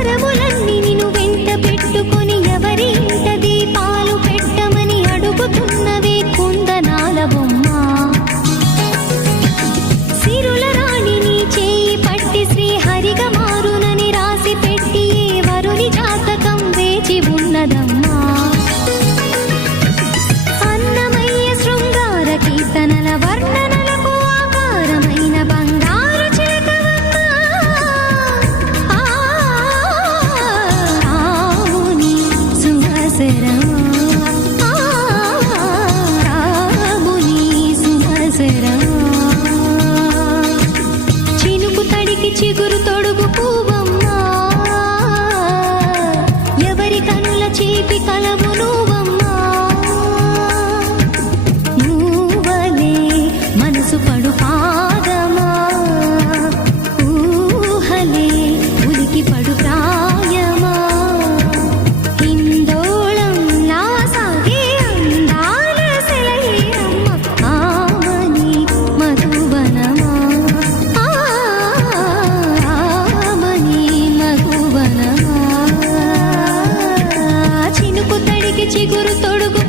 వరములన్నీ నిన్ను వెంట పెట్టుకొని ఎవరి ఇంట దీపాలు పెట్టమని అడుగుతున్నవే కుందనాల బొమ్మ. సిరుల రాణి నీ చేయి పట్టి శ్రీహరిగా మారునని రాసి పెట్టి ఏ వరుని జాతకం వేచి ఉన్నదమ్మా. అన్నమయ్య శృంగార కీర్తనల వర్ణనలకు ఆకారమైన బంగారు చిలకవమ్మ. రాముని సుమసరమా, రాముని సుమసరమా. చినుకు తడికి చిగురు తొడుగు పువ్వమ్మా, ఎవరి కనుల చేపి కలవు నువ్వమ్మా. నువ్వలే మనసు పడు పాదమా, ఊహలే ఉలికి పడు ప్రాయమా. హిందోళంలా సాగే అందాల సెలయేరమ్మ, ఆమని మధువనమా, ఆమని మధువనమా. చినుకు తడికి చిగురు తొడుగు